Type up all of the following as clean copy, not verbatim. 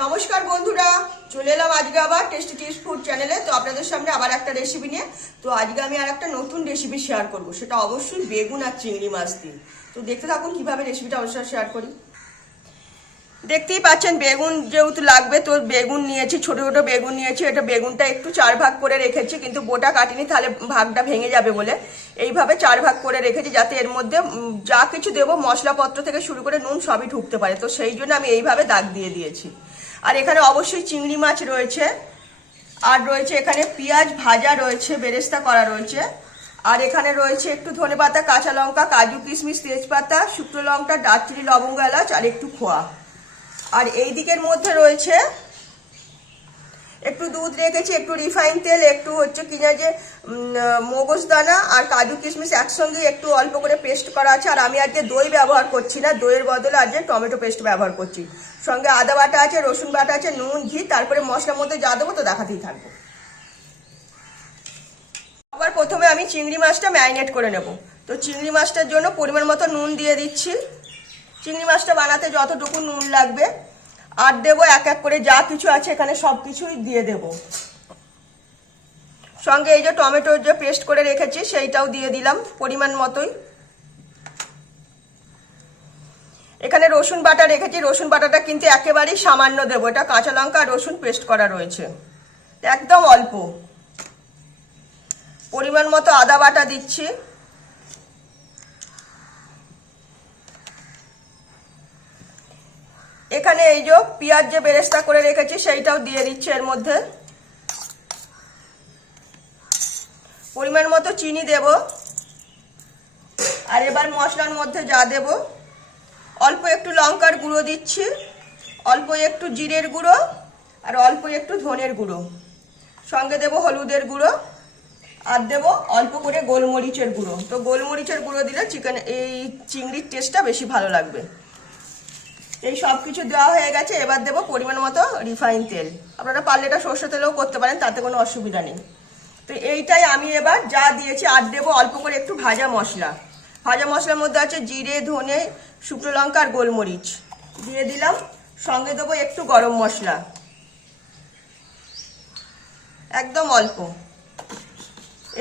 নমস্কার বন্ধুরা, চলে এলাম আজকে আবার টেস্টি টিপস ফুড চ্যানেলে। তো আপনাদের সামনে আবার একটা রেসিপি নিয়ে। তো আজকে আমি আর একটা নতুন রেসিপি শেয়ার করব, সেটা অবশ্যই বেগুন আর চিংড়ি মাছ দিয়ে। তো দেখতে থাকুন কিভাবে রেসিপিটা অবশ্যই শেয়ার করি। দেখতেই পাচ্ছেন বেগুন যেহেতু লাগবে, তো বেগুন নিয়েছি, ছোট ছোট বেগুন নিয়েছি। এটা বেগুনটা একটু 4 ভাগ করে রেখেছি, কিন্তু বোটা কাটিনি, তাহলে ভাগটা ভেঙে যাবে বলে এইভাবে 4 ভাগ করে রেখেছি, যাতে এর মধ্যে যা কিছু দেবো মশলাপত্র থেকে শুরু করে নুন সবই ঢুকতে পারে। তো সেই জন্য আমি এইভাবে দাগ দিয়ে দিয়েছি। আর এখানে অবশ্যই চিংড়ি মাছ রয়েছে, আর রয়েছে এখানে পেঁয়াজ ভাজা রয়েছে, বেরেস্তা করা রয়েছে। আর এখানে রয়েছে একটু ধনেপাতা, কাঁচা লঙ্কা, কাজু কিশমিশ, তেজপাতা, শুকনো লঙ্কা, দারচিনি, লবঙ্গ, এলাচ আর একটু খোয়া। আর এই দিকের মধ্যে রয়েছে একটু দুধ রেখেছি, একটু রিফাইন তেল, একটু হচ্ছে কিনা যে মগজদানা আর কাজু কিশমিশ একসঙ্গে একটু অল্প করে পেস্ট করা আছে। আর আমি আজকে দই ব্যবহার করছি না, দইয়ের বদলে আজকে টমেটো পেস্ট ব্যবহার করছি। সঙ্গে আদা বাটা আছে, রসুন বাটা আছে, নুন, ঘি, তারপরে মশলার মধ্যে যা দেবো তো দেখাতেই থাকবো। আবার প্রথমে আমি চিংড়ি মাছটা ম্যারিনেট করে নেব। তো চিংড়ি মাছটার জন্য পরিমাণ মতো নুন দিয়ে দিচ্ছি। চিংড়ি মাছটা বানাতে যতটুকু নুন লাগবে। আর দেবো এক এক করে যা কিছু আছে এখানে সব কিছুই দিয়ে দেব। সঙ্গে এই যে টমেটোর যে পেস্ট করে রেখেছি সেইটাও দিয়ে দিলাম পরিমাণ মতোই। এখানে রসুন বাটা রেখেছি, রসুন বাটাটা কিন্তু একেবারেই সামান্য দেবো, এটা কাঁচা লঙ্কা আর রসুন পেস্ট করা রয়েছে, একদম অল্প। পরিমাণ মতো আদা বাটা দিচ্ছি। এখানে এই যে পেঁয়াজ যে বেরেস্তা করে রেখেছি সেইটাও দিয়ে দিচ্ছি এর মধ্যে। পরিমাণ মতো চিনি দেব। আর এবার মশলার মধ্যে যা দেব, অল্প একটু লঙ্কার গুঁড়ো দিচ্ছি, অল্প একটু জিরের গুঁড়ো আর অল্প একটু ধনের গুঁড়ো। সঙ্গে দেব হলুদের গুঁড়ো আর দেব অল্প করে গোলমরিচের গুঁড়ো। তো গোলমরিচের গুঁড়ো দিলে এই চিংড়ির টেস্টটা বেশি ভালো লাগবে। এই সব কিছু দেওয়া হয়ে গেছে। এবার দেবো পরিমাণ মতো রিফাইন তেল। আপনারা পারলে এটা সর্ষে তেলেও করতে পারেন, তাতে কোনো অসুবিধা নেই। তো এইটাই আমি এবার যা দিয়েছি। আর দেবো অল্প করে একটু ভাজা মশলা। ভাজা মশলার মধ্যে আছে জিরে, ধনে, শুকনো লঙ্কা আর গোলমরিচ দিয়ে দিলাম। সঙ্গে দেবো একটু গরম মশলা, একদম অল্প।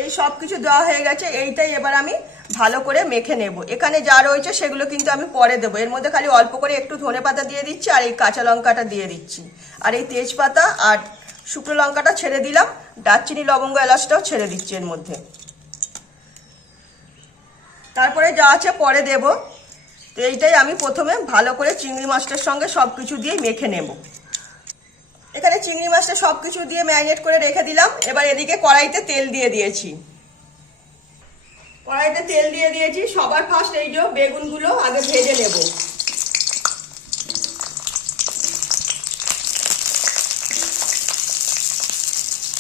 এই সব কিছু দেওয়া হয়ে গেছে। এইটাই এবার আমি ভালো করে মেখে নেব। এখানে যা রয়েছে সেগুলো কিন্তু আমি পরে দেবো। এর মধ্যে খালি অল্প করে একটু ধনেপাতা দিয়ে দিচ্ছি, আর এই কাঁচা লঙ্কাটা দিয়ে দিচ্ছি, আর এই তেজপাতা আর শুকনো লঙ্কাটা ছেড়ে দিলাম, দারচিনি, লবঙ্গ, এলাচটাও ছেড়ে দিচ্ছি এর মধ্যে। তারপরে যা আছে পরে দেব। তো এইটাই আমি প্রথমে ভালো করে চিংড়ি মাছটার সঙ্গে সব কিছু দিয়ে মেখে নেব। এখানে চিংড়ি মাছটা সব কিছু দিয়ে ম্যারিনেট করে রেখে দিলাম। এবার এদিকে কড়াইতে তেল দিয়ে দিয়েছি। কড়াইতে তেল দিয়ে দিয়েছি। সবার ফার্স্ট এই যে বেগুনগুলো আগে ভেজে নেব।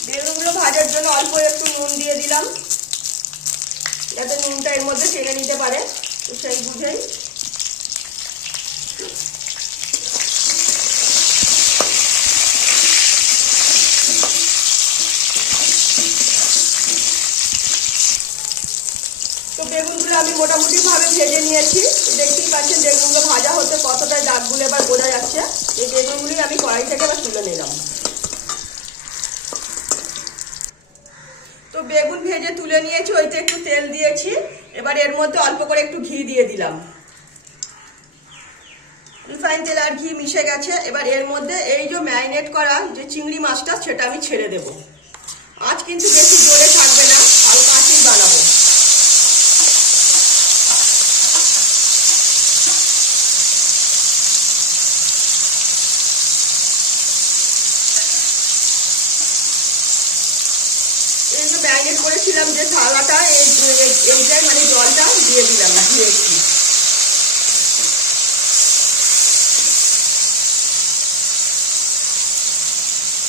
বেগুনগুলো ভাজার জন্য অল্প একটু নুন দিয়ে দিলাম, যাতে নুনটা এর মধ্যে টেনে নিতে পারে, তো সেই বুঝেই। তো বেগুনগুলো আমি মোটামুটি ভাবে ভেজে নিয়েছি। দেখতেই পাচ্ছেন বেগুনগুলো ভাজা হতে কতটা দাগগুলো এবার বোঝা যাচ্ছে। এই বেগুনগুলি আমি কড়াই থেকে এবার তুলে নিলাম। তো বেগুন ভেজে তুলে নিয়েছি, ওইতে একটু তেল দিয়েছি। এবার এর মধ্যে অল্প করে একটু ঘি দিয়ে দিলাম। রিফাইন তেল আর ঘি মিশে গেছে। এবার এর মধ্যে এই যে ম্যারিনেট করা যে চিংড়ি মাছটা সেটা আমি ছেড়ে দেব। আজ কিন্তু বেশি জোরে থাকবে না, হালকা আঁচেই বানাবো। ম্যারিনেট করেছিলাম যে থালাটা, এইটাই মানে জলটা দিয়ে দিলাম, দিয়েছি।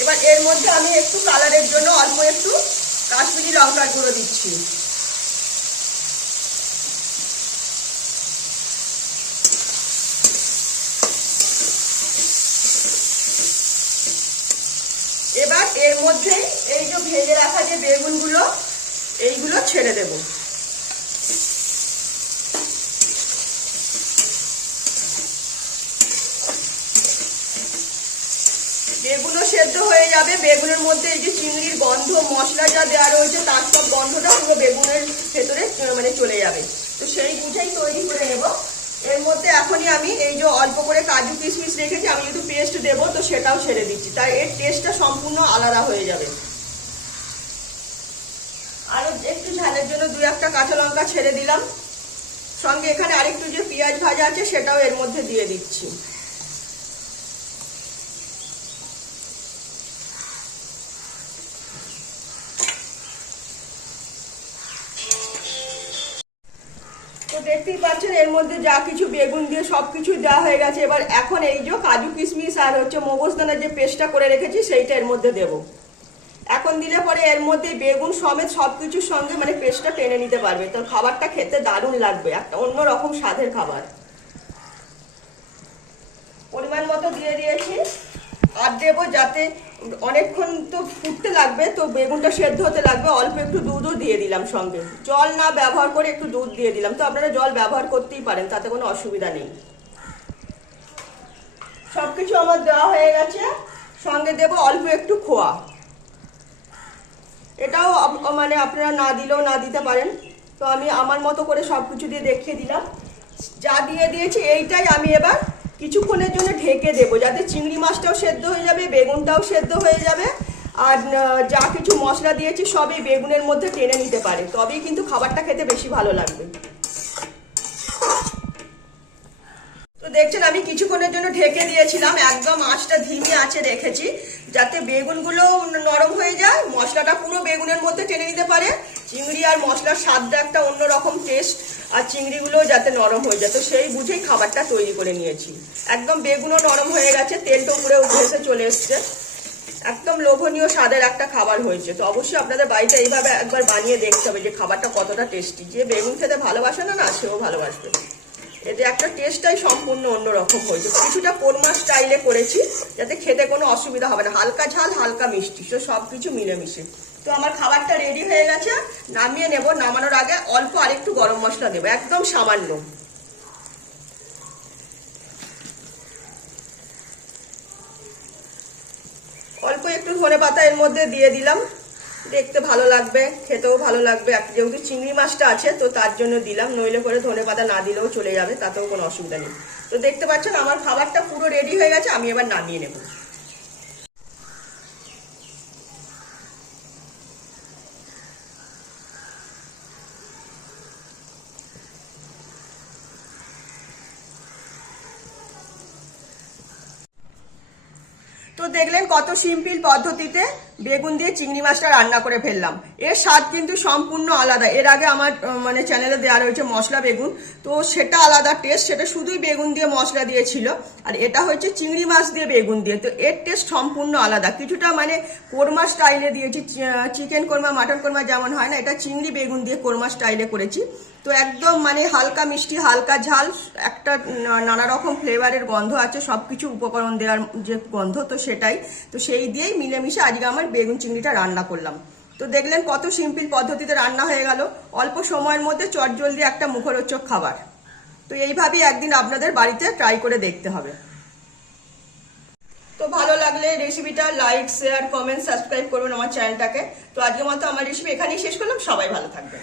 এবার এর মধ্যে আমি একটু কালারের জন্য অল্প একটু কাশ্মীরি লঙ্কার গুঁড়ো দিচ্ছি। এবার এর মধ্যে এই যে ভেজে রাখা যে বেগুনগুলো এইগুলো ছেড়ে দেব। বেগুনও সেদ্ধ হয়ে যাবে। বেগুনের মধ্যে এই যে চিংড়ির গন্ধ, মশলা যা দেওয়া রয়েছে তার সব গন্ধটা পুরো বেগুনের ভেতরে মানে চলে যাবে। তো সেই বুঝেই তৈরি করে নেব। এর মধ্যে এখনই আমি এই যে অল্প করে কাজু কিশমিশ রেখেছি, আমি যেহেতু পেস্ট দেবো তো সেটাও ছেড়ে দিচ্ছি, তাই এর টেস্টটা সম্পূর্ণ আলাদা হয়ে যাবে। আরো একটু ঝালের জন্য 2-1টা কাঁচা লঙ্কা ছেড়ে দিলাম। সঙ্গে এখানে আরেকটু যে পেঁয়াজ ভাজা আছে সেটাও এর মধ্যে দিয়ে দিচ্ছি। তো দেখতেই পাচ্ছেন এর মধ্যে যা কিছু বেগুন দিয়ে সবকিছু দেওয়া হয়ে গেছে। এবার এখন এই যে কাজু কিশমিশ আর হচ্ছে মগজদানার যে পেস্টটা করে রেখেছি সেইটা এর মধ্যে দেব। এখন দিলে পরে এর মধ্যে বেগুন সমেত সবকিছুর সঙ্গে মানে পেস্টটা টেনে নিতে পারবে, তো খাবারটা খেতে দারুণ লাগবে, একটা অন্যরকম স্বাদের খাবার। পরিমাণ মতো দিয়ে দিয়েছি। আর দেবো যাতে অনেকক্ষণ তো ফুটতে লাগবে, তো বেগুনটা সেদ্ধ হতে লাগবে, অল্প একটু দুধও দিয়ে দিলাম সঙ্গে। জল না ব্যবহার করে একটু দুধ দিয়ে দিলাম। তো আপনারা জল ব্যবহার করতেই পারেন, তাতে কোনো অসুবিধা নেই। সবকিছু আমার দেওয়া হয়ে গেছে। সঙ্গে দেবো অল্প একটু খোয়া। এটাও মানে আপনারা না দিলেও না দিতে পারেন। তো আমি আমার মতো করে সবকিছু দিয়ে দেখিয়ে দিলাম। যা দিয়ে দিয়েছি এইটাই আমি এবার কিছুক্ষণের জন্য ঢেকে দেবো, যাতে চিংড়ি মাছটাও সেদ্ধ হয়ে যাবে, বেগুনটাও সেদ্ধ হয়ে যাবে, আর যা কিছু মশলা দিয়েছি সবই বেগুনের মধ্যে টেনে নিতে পারে, তবেই কিন্তু খাবারটা খেতে বেশি ভালো লাগবে। তো দেখছেন আমি কিছুক্ষণের জন্য ঢেকে দিয়েছিলাম, একদম আঁচটা ধিমি আঁচে রেখেছি, যাতে বেগুনগুলো নরম হয়ে যায়, মশলাটা পুরো বেগুনের মধ্যে টেনে নিতে পারে, চিংড়ি আর মশলার স্বাদটা একটা অন্যরকম টেস্ট, আর চিংড়িগুলো যাতে নরম হয়ে যায়। তো সেই বুঝেই খাবারটা তৈরি করে নিয়েছি। একদম বেগুনও নরম হয়ে গেছে, তেলটা উপরে উঠে এসে চলে এসছে, একদম লোভনীয় স্বাদের একটা খাবার হয়েছে। তো অবশ্যই আপনাদের বাড়িতে এইভাবে একবার বানিয়ে দেখতে হবে যে খাবারটা কতটা টেস্টি। যে বেগুন খেতে ভালোবাসে না, সেও ভালোবাসবে। এতে একটা টেস্টটাই সম্পূর্ণ অন্যরকম হয়েছে। কিছুটা কোরমা স্টাইলে করেছি, যাতে খেতে কোনো অসুবিধা হবে না, হালকা ঝাল হালকা মিষ্টি, তো সব কিছু মিলেমিশে। তো আমার খাবারটা রেডি হয়ে গেছে, নামিয়ে নেব। নামানোর আগে অল্প আরেকটু গরম মশলা দেবো, একদম সামান্য। অল্প একটু ধনেপাতা এর মধ্যে দিয়ে দিলাম, দেখতে ভালো লাগবে, খেতেও ভালো লাগবে। যেহেতু চিংড়ি মাছটা আছে তো তার জন্য দিলাম, নইলে করে ধনেপাতা না দিলেও চলে যাবে, তাতেও কোনো অসুবিধা নেই। তো দেখতে পাচ্ছেন আমার খাবারটা পুরো রেডি হয়ে গেছে, আমি এবার নামিয়ে নেব। তো দেখলেন কত সিম্পল পদ্ধতিতে বেগুন দিয়ে চিংড়ি মাছটা রান্না করে ফেললাম। এর স্বাদ কিন্তু সম্পূর্ণ আলাদা। এর আগে আমার মানে চ্যানেলে দেওয়া রয়েছে মশলা বেগুন, তো সেটা আলাদা টেস্ট, সেটা শুধুই বেগুন দিয়ে মশলা দিয়েছিল, আর এটা হচ্ছে চিংড়ি মাছ দিয়ে বেগুন দিয়ে, তো এর টেস্ট সম্পূর্ণ আলাদা। কিছুটা মানে কোরমা স্টাইলে দিয়েছি, চিকেন কোরমা মাটন কোরমা যেমন হয় না, এটা চিংড়ি বেগুন দিয়ে কোরমা স্টাইলে করেছি। তো একদম মানে হালকা মিষ্টি হালকা ঝাল, একটা নানা রকম ফ্লেভারের গন্ধ আছে, সবকিছু উপকরণ দেওয়ার যে গন্ধ, তো সেটাই, তো সেই দিয়েই মিলেমিশে আজকে আমার বেগুন চিংড়িটা রান্না করলাম। তো দেখলেন কত সিম্পল পদ্ধতিতে রান্না হয়ে গেল, অল্প সময়ের মধ্যে চটজলদি একটা মুখরোচক খাবার। তো এইভাবেই একদিন আপনাদের বাড়িতে ট্রাই করে দেখতে হবে। তো ভালো লাগলে রেসিপিটা লাইক শেয়ার কমেন্ট সাবস্ক্রাইব করবেন আমার চ্যানেলটাকে। তো আজকের মতো আমার রেসিপি এখানেই শেষ করলাম, সবাই ভালো থাকবেন।